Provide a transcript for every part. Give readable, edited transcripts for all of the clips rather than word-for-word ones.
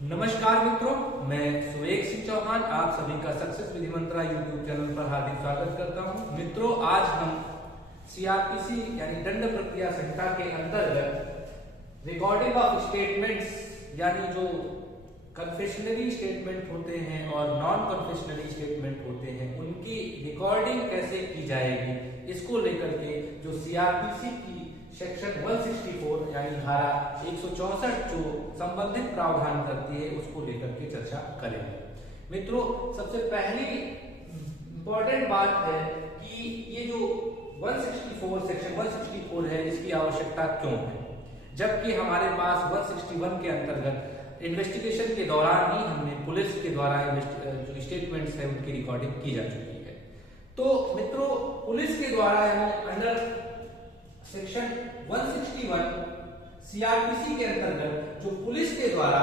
नमस्कार मित्रों, मैं सुवेग सिंह चौहान आप सभी का सक्सेस विधि मंत्रा यूट्यूब चैनल पर हार्दिक स्वागत करता हूं। मित्रों, आज हम सीआरपीसी यानी दंड प्रक्रिया संहिता के अंतर्गत रिकॉर्डिंग ऑफ स्टेटमेंट्स यानी जो कन्फेशनरी स्टेटमेंट होते हैं और नॉन कन्फेशनरी स्टेटमेंट होते हैं उनकी रिकॉर्डिंग कैसे की जाएगी, इसको लेकर के जो सीआरपीसी की सेक्शन 164 यानी धारा 164 जो संबंधित प्रावधान करती है उसको लेकर के चर्चा करेंगे। मित्रों, सबसे पहली इंपॉर्टेंट बात है कि ये जो 164 सेक्शन 164 है इसकी आवश्यकता क्यों है, जबकि हमारे पास 161 के अंतर्गत इन्वेस्टिगेशन के दौरान ही हमने पुलिस के द्वारा जो स्टेटमेंट्स है उनकी रिकॉर्डिंग की जा चुकी है। तो मित्रों, पुलिस के द्वारा अंडर सेक्शन 161 सीआरपीसी के अंतर्गत जो पुलिस के द्वारा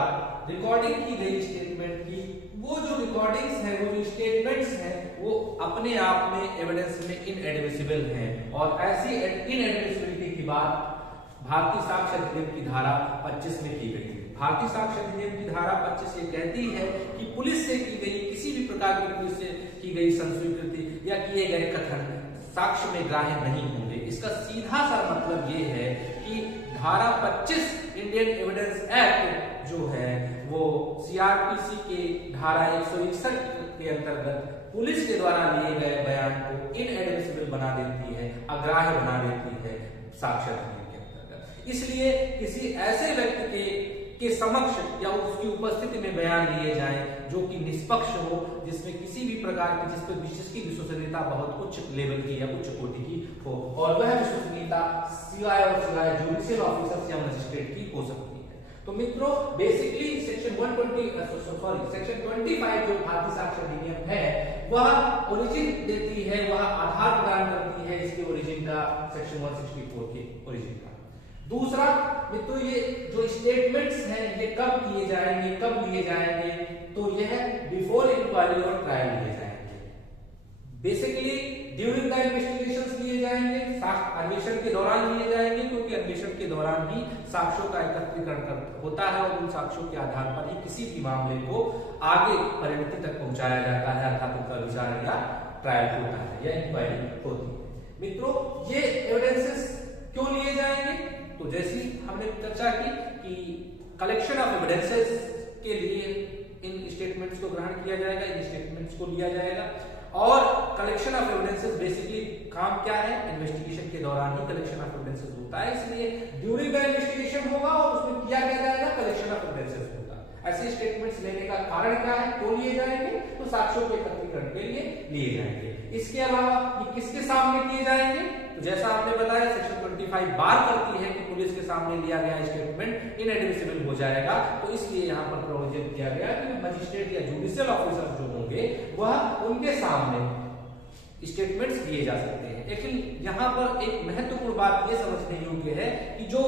रिकॉर्डिंग की गई स्टेटमेंट की वो जो रिकॉर्डिंग्स है वो जो स्टेटमेंट्स हैं वो अपने आप में एविडेंस में इनएडमिसिबल हैं और ऐसी इनएडमिसिबिलिटी की बात भारतीय साक्ष्य अधिनियम की धारा 25 में की गई है। भारतीय साक्ष्य अधिनियम की धारा 25 ये कहती है कि पुलिस से की गई किसी भी प्रकार की पुलिस से की गई संस्वीकृति या किए गए कथन साक्ष्य में ग्राह्य नहीं होंगे। इसका सीधा सा मतलब ये है कि धारा 25 इंडियन एविडेंस एक्ट जो है वो सीआरपीसी के धारा 161 के अंतर्गत पुलिस के द्वारा लिए गए बयान को इनएडमिसिबल बना देती है, अग्राह्य बना देती है साक्ष्य अधिनियम के अंतर्गत। इसलिए किसी ऐसे व्यक्ति के समक्ष या उसकी उपस्थिति में बयान लिए जाएं जो कि निष्पक्ष हो, जिसमें किसी भी प्रकार की जिसकी विश्वसनीयता बहुत उच्च लेवल की या उच्च कोटि की हो और वह विश्वसनीयता सिवाय और सिवाय जुडिशियल ऑफिसर या मजिस्ट्रेट की हो सकती है। तो मित्रों, बेसिकली सेक्शन 25 जो भारतीय साक्ष्य अधिनियम है वह ओरिजिन देती है, वह आधार प्रदान करती है इसके ओरिजिन का, सेक्शन 164 के ओरिजिन का। दूसरा मित्रों, ये जो स्टेटमेंट्स हैं ये कब किए जाएंगे, कब लिए जाएंगे, तो यह बिफोर इंक्वायरी और ट्रायल लिए जाएंगे। बेसिकली ड्यूरिंग द इन्वेस्टिगेशंस लिए जाएंगे, अन्वेषण के दौरान लिए जाएंगे, क्योंकि अन्वेषण के दौरान ही साक्ष्यों का एकत्रीकरण होता है और उन साक्ष्यों के आधार पर ही किसी भी मामले को आगे परिणति तक पहुंचाया जाता है, अर्थात उनका विचार या ट्रायल होता है या इंक्वायरी होती है। मित्रों, ये एविडेंसेस क्यों लिए जाएंगे, तो जैसी हमने चर्चा की कि कलेक्शन ऑफ एविडेंसेस के लिए इन स्टेटमेंट्स को ग्रहण किया जाएगा, इन स्टेटमेंट्स को लिया जाएगा। और कलेक्शन ऑफ एविडेंसेस बेसिकली काम क्या है, इन्वेस्टिगेशन के दौरान ही कलेक्शन ऑफ एविडेंसेस होता है, इसलिए ड्यूरिंग द इन्वेस्टिगेशन होगा और उसमें किया क्या जाएगा, कलेक्शन ऑफ एविडेंसेस होगा। ऐसे स्टेटमेंट्स लेने का कारण क्या है, क्यों लिए जाएंगे, तो साक्ष्यों के एकत्रीकरण के लिए लिए जाएंगे। इसके अलावा ये किसके सामने किए जाएंगे, तो जैसा आपने बताया सेक्शन 25 बार करती है कि पुलिस के सामने लिया गया स्टेटमेंट इनएडमिसिबल हो जाएगा, तो इसलिए यहाँ पर प्रोविजन किया गया कि मजिस्ट्रेट या जुडिशियल ऑफिसर जो होंगे वह उनके सामने स्टेटमेंट्स लिए जा सकते हैं। लेकिन यहाँ पर एक महत्वपूर्ण बात ये समझने योग्य है कि जो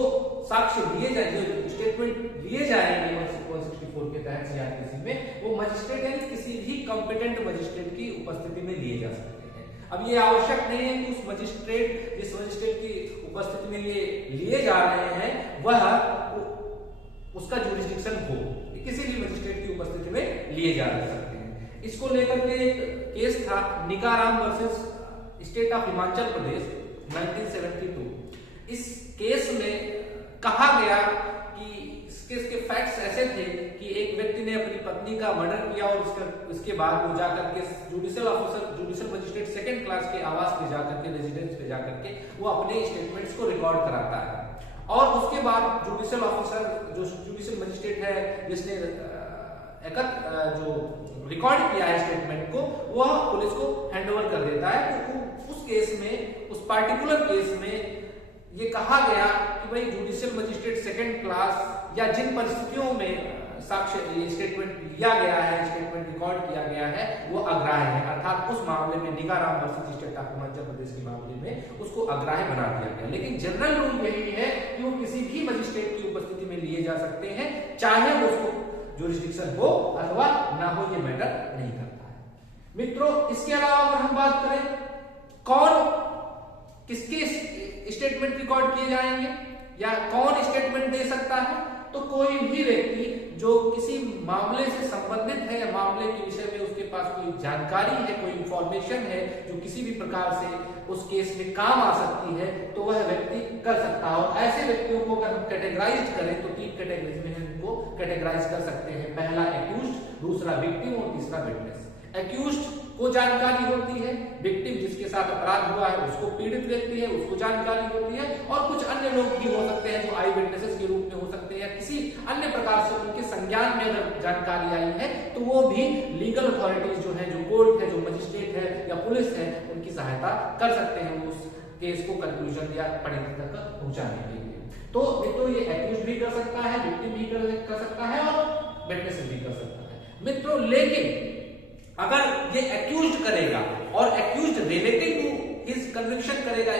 साक्ष्य लिए जाएंगे, जो स्टेटमेंट लिए जाएंगे 164 के तहत सीआरपीसी में, वो मजिस्ट्रेट यानी किसी भी कॉम्पिटेंट मजिस्ट्रेट की उपस्थिति में लिए जा सकते हैं। अब ये आवश्यक नहीं है कि उस मजिस्ट्रेट जिस मजिस्ट्रेट की उपस्थिति में ये लिए जा रहे हैं वह उसका जुरिस्डिक्शन हो, किसी भी मजिस्ट्रेट की उपस्थिति में लिए जा सकते हैं। इसको लेकर के एक केस था निकाराम versus state of Himachal Pradesh 1972। इस केस में कहा गया कि इस केस के फैक्ट्स ऐसे थे कि एक व्यक्ति ने अपनी पत्नी का मर्डर किया और उसके बाद वो जाकर के judicial officer, judicial magistrate second class के आवास पे जाकर के, रेजिडेंस पे जाकर के वो अपने स्टेटमेंट्स को रिकॉर्ड कराता है और उसके बाद जुडिशियल ऑफिसर, जो जुडिशियल मजिस्ट्रेट है जिसने जो रिकॉर्ड किया है स्टेटमेंट को, वह पुलिस को हैंडओवर कर देता है। तो उस केस में, उस पार्टिकुलर केस में ये कहा गया कि भाई जुडिशियल मजिस्ट्रेट सेकंड क्लास या जिन परिस्थितियों में साक्ष्य स्टेटमेंट लिया गया है, स्टेटमेंट रिकॉर्ड किया गया है, वो अग्राह्य है, अर्थात उस मामले में निकाराम versus state of Himachal Pradesh के मामले में उसको अग्राह्य बना दिया गया। लेकिन जनरल रूल यही है कि वो किसी भी मजिस्ट्रेट की उपस्थिति में लिए जा सकते हैं, चाहे वो उसको जुरिस्डिक्शन हो अथवा ना हो, ये मैटर नहीं करता है। मित्रों, इसके अलावा अगर हम बात करें कौन किसके स्टेटमेंट रिकॉर्ड किए जाएंगे या कौन स्टेटमेंट दे सकता है, तो कोई भी व्यक्ति जो किसी मामले से संबंधित है या मामले के विषय में उसके पास कोई जानकारी है, कोई इंफॉर्मेशन है जो किसी भी प्रकार से उस केस में काम आ सकती है, तो वह व्यक्ति कर सकता है। और ऐसे व्यक्तियों को अगर हम कैटेगराइज करें तो 3 कैटेगरीज में इनको कैटेगराइज कर सकते हैं। पहला एक्यूज्ड, दूसरा विक्टिम और तीसरा विटनेस। एक्यूज्ड को जानकारी होती है, विक्टिम जिसके साथ अपराध हुआ है उसको पीड़ित व्यक्ति है उसको जानकारी होती है, और कुछ अन्य लोग भी हो सकते हैं जो आई विटनेसेस के रूप में हो सकते हैं या किसी अन्य प्रकार से उनके संज्ञान में अगर जानकारी आई है तो वो भी लीगल अथॉरिटीज जो है, जो कोर्ट है, जो मजिस्ट्रेट है या पुलिस है, उनकी सहायता कर सकते हैं उस केस को कंक्लूजन या परिणति तक पहुंचाने के लिए। तो मित्रों ये एक्यूज्ड भी कर सकता है, विक्टिम भी कर सकता है और विटनेस भी कर सकता है। मित्रों लेकिन अगर ये एक्यूज्ड करेगा और accused relating to his conviction करेगा,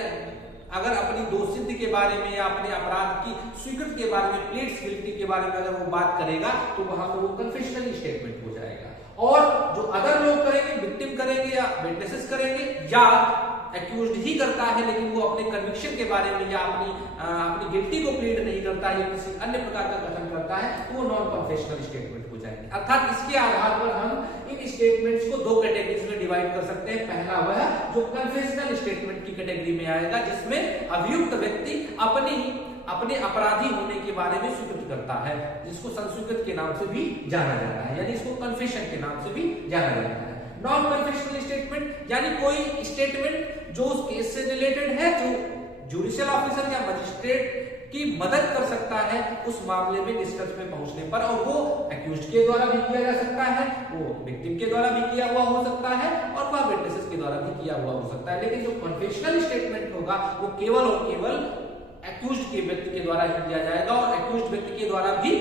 अगर अपनी दोषसिद्धि के बारे में या अपने अपराध की स्वीकृति के बारे में, प्लीड्स गिल्टी के बारे में अगर वो बात करेगा तो वहां पर वो कन्फेशनल स्टेटमेंट हो जाएगा। और जो अदर लोग करेंगे, विक्टिम करेंगे या विटनेसेस करेंगे या एक्यूज्ड ही करता है लेकिन वो अपने कन्विक्शन के बारे में या अपनी गिल्टी को प्लीड नहीं करता है या किसी अन्य प्रकार का कथन करता है तो वो नॉन कन्फेशनल स्टेटमेंट हो जाएंगे। अर्थात इसके आधार पर हम इन स्टेटमेंट्स को 2 कैटेगरीज में डिवाइड कर सकते हैं। पहला वह जो कन्फेशनल स्टेटमेंट की कैटेगरी में आएगा जिसमें अभियुक्त व्यक्ति अपने अपराधी होने के बारे में स्वीकृत करता है, जिसको संस्वीकृत के नाम से भी जाना जाता है, यानी इसको कन्फेशन के नाम से भी जाना जाता है। नॉन कन्फेशनल स्टेटमेंट यानी कोई स्टेटमेंट जो उस केस से रिलेटेड है, जो जुडिशियल ऑफिसर या मजिस्ट्रेट की मदद कर सकता है उस मामले में निष्कर्ष में पहुंचने पर, और वो एक्यूज्ड के द्वारा भी किया जा सकता है, वो विक्टिम के द्वारा भी किया हुआ हो सकता है और वह विटनेसेस के द्वारा भी किया हुआ हो सकता है। लेकिन जो कन्फेशनल स्टेटमेंट होगा वो केवल और केवल एक्यूज्ड के व्यक्ति के द्वारा ही किया जाएगा, और एक्यूज्ड व्यक्ति के द्वारा भी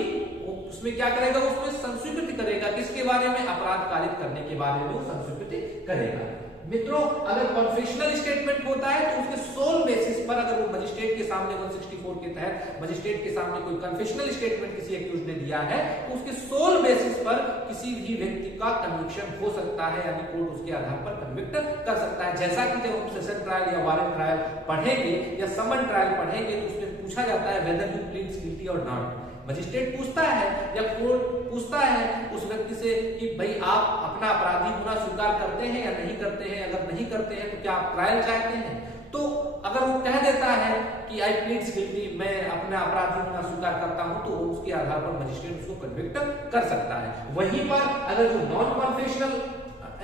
उसमें क्या करेगा, उसमें संस्वीकृति करेगा, किसके बारे में, अपराध कारित करने के बारे में वो संस्वीकृति करेगा। मित्रों अगर कन्फेशनल स्टेटमेंट होता है तो उसके सोल बेसिस पर, अगर वो मजिस्ट्रेट के सामने 164 के तहत मजिस्ट्रेट के सामने कोई कन्फेशनल स्टेटमेंट किसी एक्यूज्ड ने दिया है तो उसके सोल बेसिस पर किसी भी व्यक्ति का कन्विक्शन हो सकता है, यानी कोर्ट उसके आधार पर कन्विक्ट कर सकता है। जैसा कि जब हम सेशन ट्रायल या वारंट ट्रायल पढ़ेंगे या समन ट्रायल पढ़ेंगे तो उसमें पूछा जाता है वेदर यू प्लीड्स गिल्टी और नॉट। मजिस्ट्रेट पूछता है या कोर्ट पूछता है उस व्यक्ति से कि भाई आप अपना अपराधी होना स्वीकार करते हैं या नहीं करते हैं, अगर नहीं करते हैं तो क्या आप ट्रायल चाहते हैं। तो अगर वो कह देता है कि आई प्लीड्स गिल्टी, मैं अपना अपराधी होना स्वीकार करता हूं, तो उसके आधार पर मजिस्ट्रेट उसको कन्विक्ट कर सकता है। वहीं पर अगर जो non confessional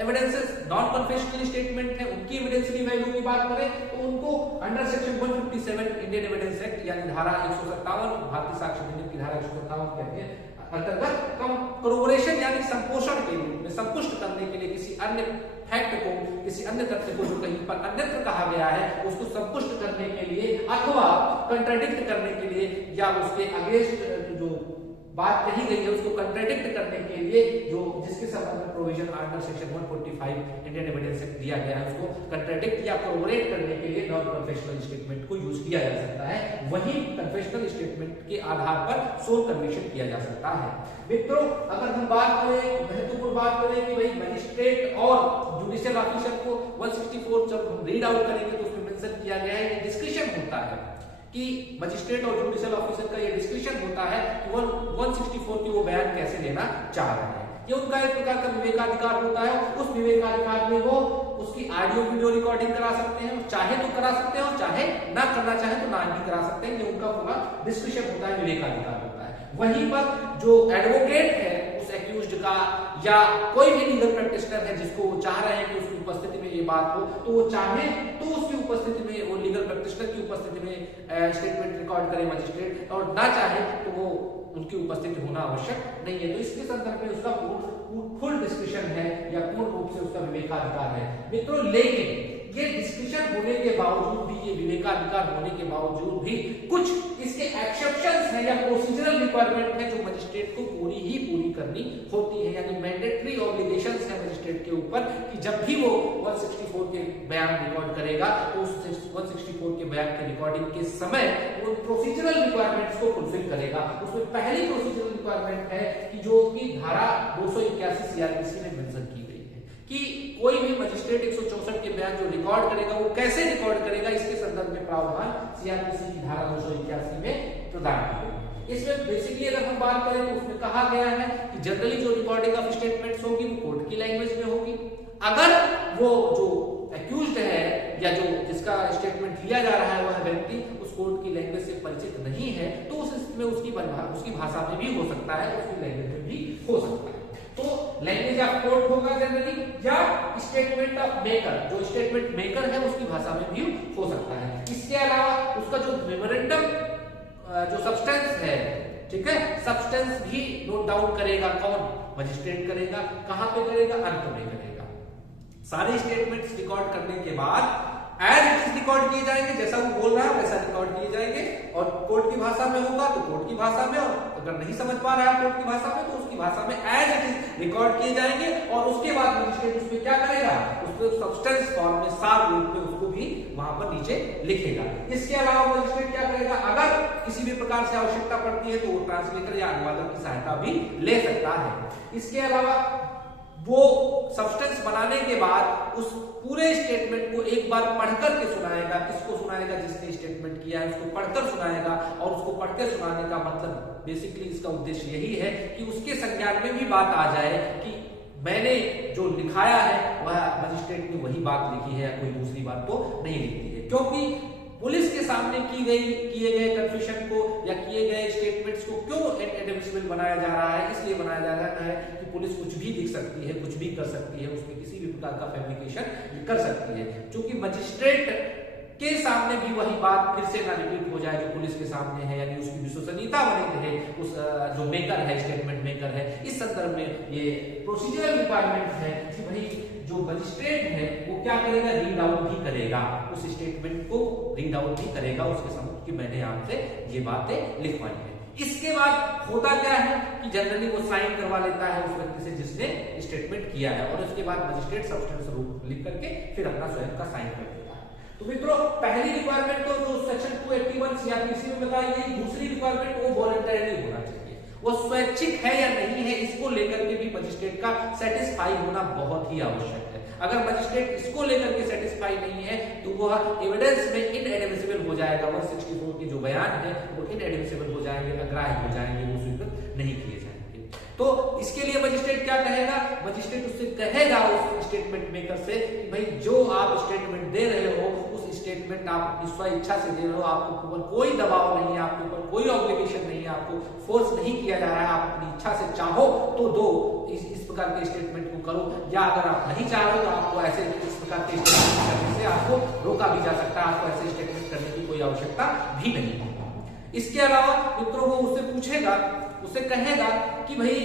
evidences, non confessional statement है, उनकी एविडेंशियरी वैल्यू की बात करें तो उनको under section 157 Indian evidence act यानी धारा 157 भारतीय साक्ष्य अधिनियम की धारा 157 कहते हैं अंतर्गत कॉर्पोरेशन यानी संपोषण के रूप में, संपुष्ट करने के लिए किसी अन्य फैक्ट को, किसी अन्य तथ्य को जो कहीं पर अन्यत्र कहा गया है उसको संपुष्ट करने के लिए अथवा कंट्राडिक्ट करने के लिए या उसके अगेंस्ट जो बात कही गई है उसको कंट्राडिक्ट करने के लिए जो जिसके संबंध में provision under section 145 Indian evidence act दिया गया है उसको कंट्राडिक्ट या कोरबोरेट करने के लिए नॉन कन्फेशनल स्टेटमेंट को यूज किया जा सकता है। वहीं कन्फेशनल स्टेटमेंट के आधार पर सोल कन्विक्शन किया जा सकता है। मित्रों अगर हम बात करें, महत्वपूर्ण बात करें कि भाई मजिस्ट्रेट और जुडिशियल ऑफिसर को 164 जब हम रीड आउट करेंगे तो उसमें मेंशन किया गया है, डिस्कशन होता है कि मजिस्ट्रेट और जुडिशियल ऑफिसर का ये डिस्कशन होता है कि 164 की वो बयान कैसे लेना चाह रहे हैं। ये उनका एक प्रकार का विवेकाधिकार होता है। उस विवेकाधिकार में वो उसकी ऑडियो वीडियो रिकॉर्डिंग करा सकते हैं, चाहे तो करा सकते हैं और चाहे ना करना चाहे तो ना भी करा सकते हैं। ये उनका पूरा डिस्कशन होता है, विवेकाधिकार होता है। वहीं पर जो एडवोकेट है उस एक्यूज्ड का या कोई भी लीगल प्रैक्टिशनर है जिसको वो चाह रहे हैं कि उसकी उपस्थिति में ये बात हो, तो वो चाहे तो उसकी उपस्थिति में, वो लीगल प्रैक्टिशनर की उपस्थिति में स्टेटमेंट रिकॉर्ड करे मजिस्ट्रेट, और ना चाहे तो वो उनकी उपस्थिति होना आवश्यक नहीं है। तो इसके संदर्भ में उसका फुल डिस्कशन है या पूर्ण रूप से उसका विवेकाधिकार है। मित्रों लेकिन ये डिस्कशन होने के बावजूद भी, ये विवेकाधिकार होने के बावजूद भी कुछ इसके एक्सेप्शंस हैं या प्रोसीजरल रिक्वायरमेंट है जो मजिस्ट्रेट को पूरी करनी होती है, यानी मैंडेटरी ऑब्लिगेशंस है मजिस्ट्रेट के ऊपर कि जब भी वो 164 के बयान रिकॉर्ड करेगा तो उस 164 के बयान के रिकॉर्डिंग के समय वो प्रोसीजरल रिक्वायरमेंट्स को फुलफिल करेगा। उसमें पहली प्रोसीजरल रिक्वायरमेंट है कि जो कि धारा 281 सीआरपीसी में मेंशन की गई है कि कोई भी मजिस्ट्रेट 164 के बयान जो रिकॉर्ड करेगा वो कैसे रिकॉर्ड करेगा, इसके संदर्भ में प्रावधान सीआरपीसी की धारा 281 में प्रदान की गई है। इसमें बेसिकली अगर हम बात करें तो उसमें कहा गया है कि जनरली जो रिकॉर्डिंग ऑफ स्टेटमेंट्स होगी वो कोर्ट की लैंग्वेज में होगी। अगर वो जो एक्यूज्ड है या जो जिसका स्टेटमेंट लिया जा रहा है वह व्यक्ति उस कोर्ट की लैंग्वेज से परिचित नहीं है तो उसमें उसकी भाषा में भी हो सकता है, उसकी लैंग्वेज में भी हो सकता है। तो लैंग्वेज ऑफ कोर्ट होगा जनरली, या स्टेटमेंट ऑफ मेकर, जो स्टेटमेंट मेकर है उसकी भाषा में भी हो सकता है। इसके अलावा उसका जो मेमोरेंडम जो सब्सटेंस है, ठीक है, सब्सटेंस भी नोट डाउन करेगा कौन? मजिस्ट्रेट करेगा। कहां पे करेगा? अंत में करेगा। सारे स्टेटमेंट्स रिकॉर्ड करने के बाद एज इट इज रिकॉर्ड किए जाएंगे, जैसा वो बोल रहा है वैसा रिकॉर्ड किए जाएंगे, और कोर्ट की भाषा में होगा तो कोर्ट की भाषा में, और अगर नहीं समझ पा रहा है कोर्ट की भाषा में तो उसकी भाषा में एज इट इज रिकॉर्ड किए जाएंगे। और उसके बाद मजिस्ट्रेट उसमें क्या करेगा? उसको सब्सटेंस फॉर्म में सार रूप में उसको भी वहां पर नीचे लिखेगा। इसके अलावा मजिस्ट्रेट क्या करेगा? अगर किसी भी प्रकार से आवश्यकता पड़ती है तो वो ट्रांसलेटर या अनुवादक की सहायता भी ले सकता है। इसके अलावा वो सब्सटेंस बनाने के बाद उस पूरे स्टेटमेंट को एक बार पढ़कर के सुनाएगा। किसको सुनाएगा? जिसने स्टेटमेंट किया है उसको पढ़कर सुनाएगा। और उसको पढ़ के सुनाने का मतलब बेसिकली इसका उद्देश्य यही है कि उसके संज्ञान में भी बात आ जाए कि मैंने जो लिखाया है वह मजिस्ट्रेट ने वही बात लिखी है, कोई दूसरी बात तो नहीं लिखी है। क्योंकि पुलिस के सामने किए गए कन्फ्यूजन को या किए गए स्टेटमेंट्स को क्यों इनएडमिसिबल बनाया जा रहा है? इसलिए बनाया जा रहा है कि पुलिस कुछ भी लिख सकती है, कुछ भी कर सकती है, उसमें किसी भी प्रकार का फैब्रिकेशन कर सकती है। क्योंकि मजिस्ट्रेट के सामने भी वही बात फिर से ना रिपीट हो जाए जो पुलिस के सामने है, यानी उसकी विश्वसनीयता बनी रहे, उस जो मेकर है, स्टेटमेंट मेकर है। इस संदर्भ में ये प्रोसीजरल रिक्वायरमेंट है कि भाई जो मजिस्ट्रेट है वो क्या करेगा? रीड आउट भी करेगा, उस स्टेटमेंट को रीड आउट भी करेगा उसके सामने कि मैंने आपसे ये बातें लिखवाई है। इसके बाद होता क्या है कि जनरली वो साइन करवा लेता है उस व्यक्ति से जिसने स्टेटमेंट किया है, और उसके बाद मजिस्ट्रेट सब्सटेंस रूप लिख करके फिर अपना स्वयं का साइन कर देता है। तो मित्रों, पहली रिक्वायरमेंट तो जो सेक्शन 281 सीआरपीसी में बताई गई, दूसरी रिक्वायरमेंट वो वॉलंटरी होना चाहिए, वो स्वैच्छिक है या नहीं है इसको लेकर के भी मजिस्ट्रेट का सेटिस्फाई होना बहुत ही आवश्यक है। अगर मजिस्ट्रेट इसको लेकर के सेटिस्फाई नहीं है तो वह एविडेंस में इनएडमिसिबल हो जाएगा। 164 के जो बयान है वो इनएडमिसिबल हो जाएंगे, अग्राह्य हो जाएंगे, वो स्वीकृत नहीं किए जाएंगे। तो इसके लिए मजिस्ट्रेट क्या कहेगा? मजिस्ट्रेट उससे कहेगा उस स्टेटमेंट मेकर से कि भाई जो आप स्टेटमेंट दे रहे हो उस स्टेटमेंट आप अपनी स्व इच्छा से दे रहे हो, आपके ऊपर कोई दबाव नहीं है, आपके ऊपर कोई ऑब्लिगेशन नहीं है, आपको फोर्स नहीं किया जा रहा है, आप अपनी इच्छा से चाहो तो दो, इस प्रकार के स्टेटमेंट को करो, या अगर आप नहीं चाह रहे तो आपको ऐसे इस प्रकार के स्टेटमेंट करने से आपको रोका भी जा सकता है, आपको ऐसे स्टेटमेंट करने की कोई आवश्यकता भी नहीं है। इसके अलावा मित्रों वो उससे पूछेगा, उससे कहेगा कि भाई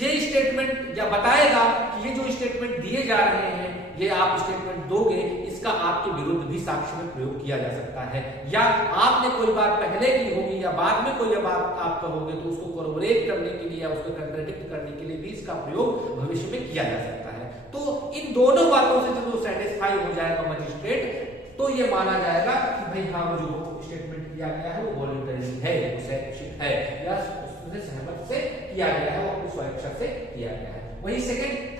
ये स्टेटमेंट, या बताएगा कि ये जो स्टेटमेंट दिए जा रहे हैं ये आप स्टेटमेंट दोगे, इसका आपके विरुद्ध भी साक्ष्य में प्रयोग किया जा सकता है, या आपने कोई बात पहले की होगी या बाद में कोई बात आप कहोगे तो उसको कोरबोरेट करने के लिए या उसको कंट्राडिक्ट करने के लिए भी इसका प्रयोग भविष्य में किया जा सकता है। तो इन दोनों बातों से जब वो सेटिस्फाई हो जाएगा मजिस्ट्रेट तो ये माना जाएगा कि भाई हाँ जो स्टेटमेंट किया गया है वो वॉलंटरी है, स्वैच्छिक है, या उससे सहमत से किया गया है, वो अपनी स्वेच्छा से किया गया है। वही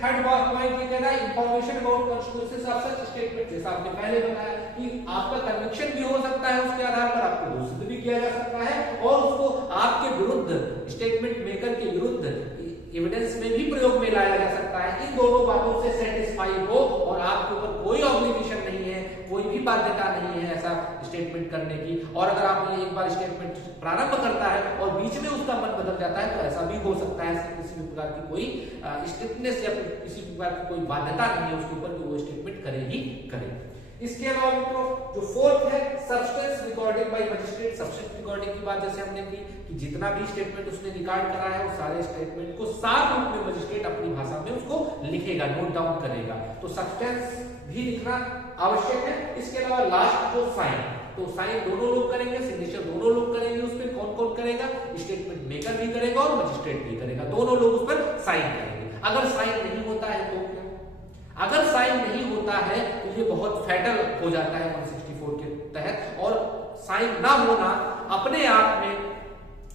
थर्ड पॉइंट ये कहना है information about consequences of such statement. जैसा आपने पहले बताया कि आपका कन्विक्शन भी हो सकता है, उसके आधार पर आपको दोषित भी किया जा सकता है, और उसको आपके विरुद्ध स्टेटमेंट मेकर के विरुद्ध एविडेंस में भी प्रयोग में लाया जा सकता है। इन दोनों बातों से सेटिस्फाई हो और आपके ऊपर कोई ऑब्लिगेशन नहीं है, कोई भी बाध्यता नहीं है ऐसा स्टेटमेंट करने की, और अगर आपने एक बार स्टेटमेंट प्रारंभ करता है और बीच में उसका मन बदल जाता है तो ऐसा भी हो सकता है, किसी भी प्रकार की कोई स्ट्रिक्टनेस या किसी प्रकार की कोई बाध्यता नहीं है उसके ऊपर कि वो स्टेटमेंट करे ही करे। इसके अलावा मित्रों जो फोर्थ है substance recording by magistrate. Substance recording की बात जैसे हमने की कि जितना भी स्टेटमेंट उसने रिकॉर्ड करा है वो सारे स्टेटमेंट को साफ रूप में मजिस्ट्रेट अपनी भाषा में उसको लिखेगा, नोट डाउन करेगा, तो सब्सटेंस भी लिखना आवश्यक है। इसके अलावा लास्ट जो साइन, तो साइन दोनों लोग करेंगे, सिग्नेचर दोनों लोग करेंगे, उसमें कौन कौन करेगा? स्टेटमेंट मेकर भी करेगा और मजिस्ट्रेट भी करेगा, दोनों लोग उस पर साइन करेंगे। अगर साइन नहीं होता है तो अगर साइन नहीं होता है तो ये बहुत फैटल हो जाता है 164 के तहत, और साइन ना होना अपने आप में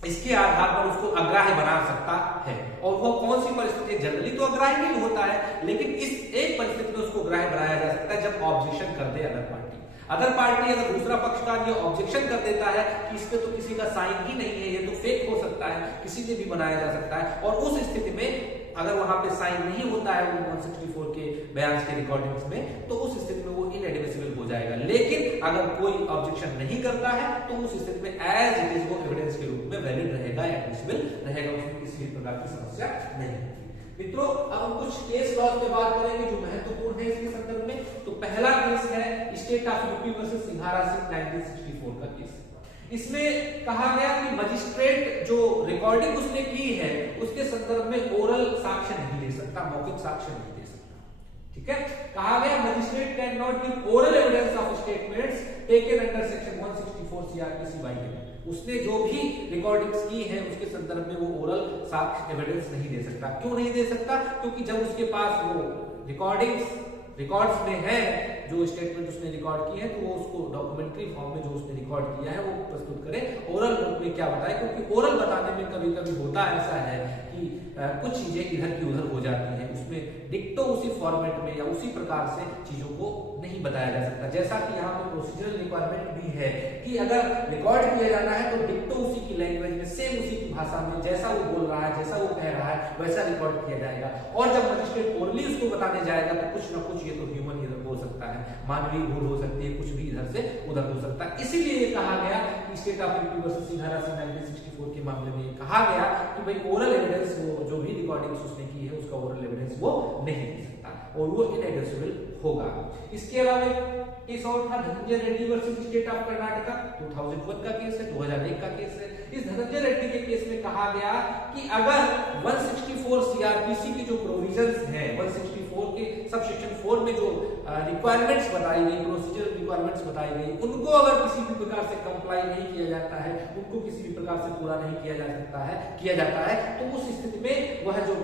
इसके आधार पर उसको अग्राह्य बना सकता है। और वो कौन सी परिस्थिति? जनरली तो अग्राह्य नहीं होता है, लेकिन इस एक परिस्थिति में उसको ग्राह्य बनाया जा सकता है जब ऑब्जेक्शन कर दे अदर पार्टी। अदर पार्टी अगर दूसरा पक्षकार ये ऑब्जेक्शन कर देता है कि इस पे तो किसी का साइन ही नहीं है, ये तो फेक हो सकता है, किसी ने भी बनाया जा सकता है, और उस स्थिति में अगर वहां पे साइन नहीं होता है 164 के बयान के रिकॉर्डिंग्स में, तो उस स्थिति में वो इनएडमिसिबल हो जाएगा। लेकिन अगर कोई ऑब्जेक्शन नहीं करता है तो उस स्थिति में एज इट इज वो एविडेंस के रूप में वैलिड रहेगा, एडमिसिबल रहेगा, उसमें किसी भी प्रकार की समस्या नहीं होगी। मित्रों, अब हम कुछ केस लॉज पे बात करेंगे जो महत्वपूर्ण है इसके संदर्भ में। तो पहला केस है स्टेट ऑफ यूपी वर्सेस सिंघारा सिंह 1964 का केस। इसमें कहा गया कि मजिस्ट्रेट जो रिकॉर्डिंग उसने की है उसके संदर्भ में ओरल साक्ष्य नहीं दे सकता, मौखिक साक्ष्य नहीं दे सकता। ठीक है, कहा गया magistrate can not give oral evidence of statements taken under section 164 CrPC by him. उसने जो भी रिकॉर्डिंग्स की है उसके संदर्भ में वो ओरल साक्ष्य एविडेंस नहीं दे सकता। क्यों नहीं दे सकता? क्योंकि जब उसके पास वो रिकॉर्ड्स में है, जो स्टेटमेंट उसने रिकॉर्ड की है, तो वो उसको डॉक्यूमेंट्री फॉर्म में जो उसने रिकॉर्ड किया है वो प्रस्तुत करे, ओरल रूप में क्या बताए। क्योंकि ओरल बताने में कभी कभी होता ऐसा है कि कुछ चीजें इधर की उधर हो जाती हैं, उसमें डिक्टो उसी फॉर्मेट में या उसी प्रकार से चीजों को नहीं बताया जा सकता। जैसा कि यहाँ पे प्रोसीजरल रिक्वायरमेंट भी है कि अगर रिकॉर्ड किया जाना है तो डिक्टो उसी की लैंग्वेज में, सेम उसी की भाषा में, जैसा वो बोल रहा है, जैसा वो कह रहा है, वैसा रिकॉर्ड किया जाएगा। और जब मजिस्ट्रेट ओरली उसको बताने जाएगा तो कुछ ना कुछ, ये तो ह्यूमन एरर हो सकता है, मानवीय भूल हो सकती है, कुछ भी इधर से उधर हो सकता है। इसीलिए ये कहा गया कि स्टेट ऑफ यूपी वर्सेस सिंघारा सिंह 1964 के मामले में ये कहा गया कि भाई ओरल एविडेंस, वो जो भी रिकॉर्डिंग्स उसने की है उसका ओरल एविडेंस वो नहीं दे सकता और वो इनएडमिसिबल होगा। इसके अलावा केस और था Dhananjay Reddy versus state of Karnataka, 2001 का केस है, 2001 का केस है। इस धनंजय रेड्डी के केस में कहा गया कि अगर 164 सीआरपीसी की जो प्रोविजंस हैं, 164 के सब सेक्शन 4 में जो रिक्वायरमेंट्स बताई गई, प्रोसीजरल रिक्वायरमेंट्स बताई गई, उनको अगर किसी भी प्रकार से कंप्लाई नहीं किया जाता है, उनको किसी भी प्रकार से पूरा नहीं किया जाता है, तो उस स्थिति में वह जो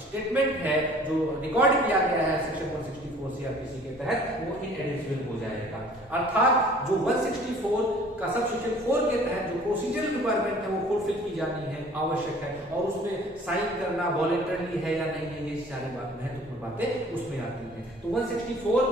स्टेटमेंट है जो रिकॉर्ड किया गया है सेक्शन 164 सीआरपीसी के तहत, वो इनएडमिसिबल हो जाएगा। अर्थात जो 164 का सब सेक्शन 4 के तहत जो प्रोसीजरल रिक्वायरमेंट है वो फुलफिल की जानी है, आवश्यक है, और उसमें साइन करना वॉलंटरी है या नहीं है, ये सारी महत्वपूर्ण बातें उसमें आती हैं। तो 164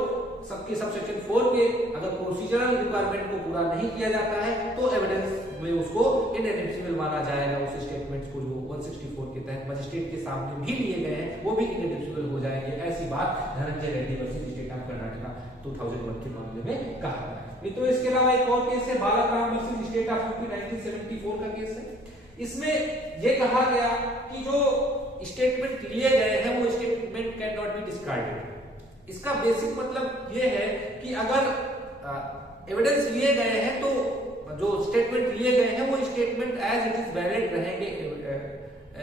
सबके सब सेक्शन 4 के अगर प्रोसीजरल रिक्वायरमेंट को पूरा नहीं किया जाता है तो एविडेंस में उसको इनएडमिसिबल माना जाएगा। उस स्टेटमेंट्स को जो 164 के तहत मजिस्ट्रेट के सामने भी लिए गए हैं वो भी इनएडमिसिबल हो जाएंगे। ऐसी बात Dhananjay Reddy versus state of Karnataka 2001 के मामले में कहा गया है। तो इसके अलावा एक और केस है Balaram versus state of UP 1974 का केस है। इसमें यह कहा गया कि जो स्टेटमेंट लिए गए हैं वो statement can not be discarded. इसका बेसिक मतलब यह है कि अगर एविडेंस लिए गए हैं तो जो स्टेटमेंट लिए गए हैं वो statement as it is valid रहेंगे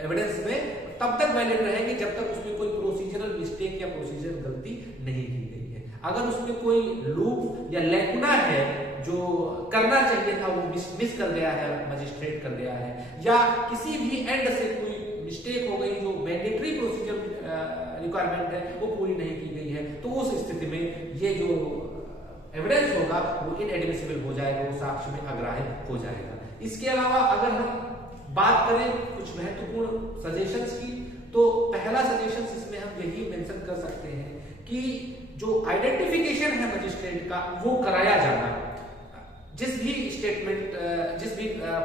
एविडेंस में, तब तक वैलिड रहेंगे जब तक उसमें कोई प्रोसीजरल मिस्टेक या प्रोसीजरल गलती नहीं की गई है। अगर उसमें कोई लूप या लैकुना है जो करना चाहिए था वो मिस कर गया है, मजिस्ट्रेट कर गया है, या किसी भी एंड से कोई मिस्टेक हो गई, जो मैंडेटरी प्रोसीजर रिक्वायरमेंट है वो पूरी नहीं की गई है, तो उस स्थिति में ये जो एविडेंस होगा वो इनएडमिसिबल हो जाएगा, वो साक्ष्य में अग्राह्य हो जाएगा। इसके अलावा अगर हम बात करें कुछ महत्वपूर्ण सजेशंस की, तो पहला सजेशन इसमें हम यही मेंशन कर सकते हैं कि जो आइडेंटिफिकेशन है मजिस्ट्रेट का वो कराया जाना। जिस भी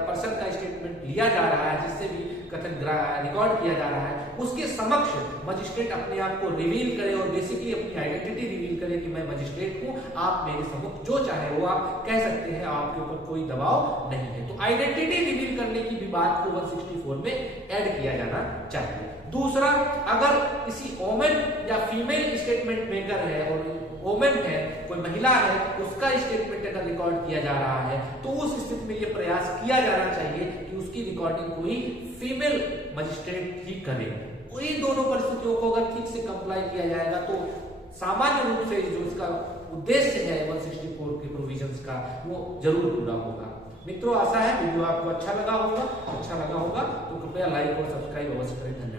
पर्सन का स्टेटमेंट लिया जा रहा है, जिससे भी कथन रिकॉर्ड किया जा रहा है, उसके समक्ष मजिस्ट्रेट अपने आप को रिवील करे और बेसिकली अपनी आइडेंटिटी रिवील करे कि मैं मजिस्ट्रेट हूं, आप मेरे सम्मुख जो चाहे वो आप कह सकते हैं, आपके ऊपर कोई दबाव नहीं है। तो आइडेंटिटी रिवील करने की भी बात को 164 में ऐड किया जाना चाहिए। दूसरा, अगर किसी वोमेन या फीमेल स्टेटमेंट मेकर है और वोमेन है, कोई महिला है, उसका स्टेटमेंट अगर रिकॉर्ड किया जा रहा है तो उस स्थिति में यह प्रयास किया जाना चाहिए कि उसकी रिकॉर्डिंग कोई फीमेल मजिस्ट्रेट ही करे। इन दोनों परिस्थितियों को अगर ठीक से कंप्लाई किया जाएगा तो सामान्य रूप से जो इसका उद्देश्य है 164 के प्रोविजंस का वो जरूर पूरा होगा। मित्रों, आशा है वीडियो आपको अच्छा लगा होगा तो कृपया लाइक और सब्सक्राइब अवश्य करें। धन्यवाद।